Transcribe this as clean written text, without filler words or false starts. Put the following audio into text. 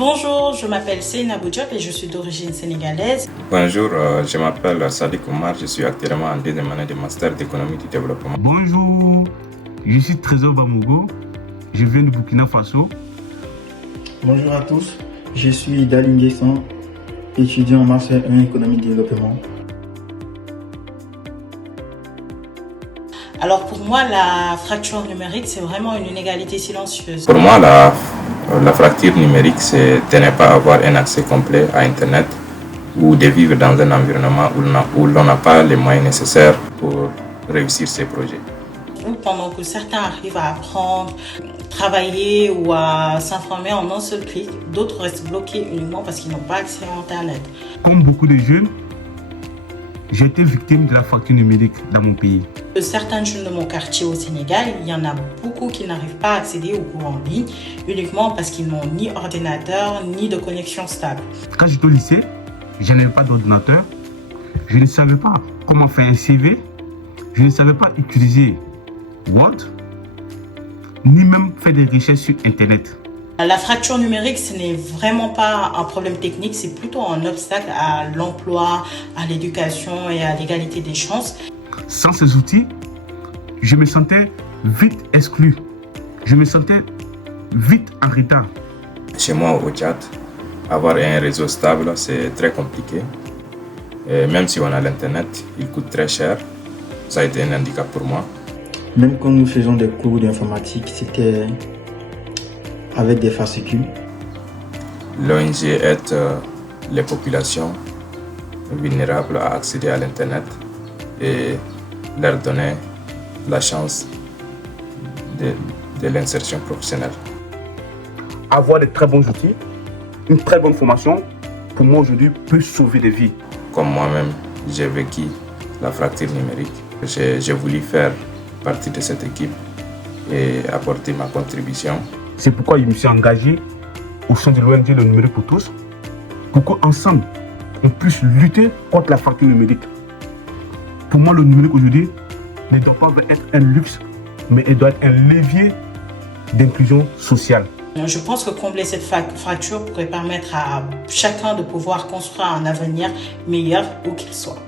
Bonjour, je m'appelle Seynabou Diop et je suis d'origine sénégalaise. Bonjour, je m'appelle Sadiq Omar, je suis actuellement en deuxième année de master d'économie du développement. Bonjour, je suis Trésor Bamogo, je viens du Burkina Faso. Bonjour à tous, je suis Dalim Guessan, étudiant en master 1 économie du développement. Alors pour moi, la fracture numérique, c'est vraiment une inégalité silencieuse. Pour moi, la fracture numérique, c'est de ne pas avoir un accès complet à Internet ou de vivre dans un environnement où l'on n'a pas les moyens nécessaires pour réussir ses projets. Pendant que certains arrivent à apprendre, travailler ou à s'informer en un seul clic, d'autres restent bloqués uniquement parce qu'ils n'ont pas accès à Internet. Comme beaucoup de jeunes, j'ai été victime de la fracture numérique dans mon pays. Certains jeunes de mon quartier au Sénégal, il y en a beaucoup qui n'arrivent pas à accéder aux cours en ligne uniquement parce qu'ils n'ont ni ordinateur ni de connexion stable. Quand j'étais au lycée, je n'avais pas d'ordinateur, je ne savais pas comment faire un CV, je ne savais pas utiliser Word, ni même faire des recherches sur Internet. La fracture numérique, ce n'est vraiment pas un problème technique, c'est plutôt un obstacle à l'emploi, à l'éducation et à l'égalité des chances. Sans ces outils, je me sentais vite exclu. Je me sentais vite en retard. Chez moi au Tchad, avoir un réseau stable, c'est très compliqué. Et même si on a l'Internet, il coûte très cher. Ça a été un handicap pour moi. Même quand nous faisons des cours d'informatique, c'était avec des fascicules. L'ONG aide les populations vulnérables à accéder à l'Internet et leur donner la chance de l'insertion professionnelle. Avoir de très bons outils, une très bonne formation, pour moi aujourd'hui, peut sauver des vies. Comme moi-même, j'ai vécu la fracture numérique. J'ai voulu faire partie de cette équipe et apporter ma contribution. C'est pourquoi je me suis engagé au sein de l'ONG Le Numérique pour tous, pour qu'ensemble, on puisse lutter contre la fracture numérique. Pour moi, le numérique aujourd'hui ne doit pas être un luxe, mais il doit être un levier d'inclusion sociale. Je pense que combler cette fracture pourrait permettre à chacun de pouvoir construire un avenir meilleur où qu'il soit.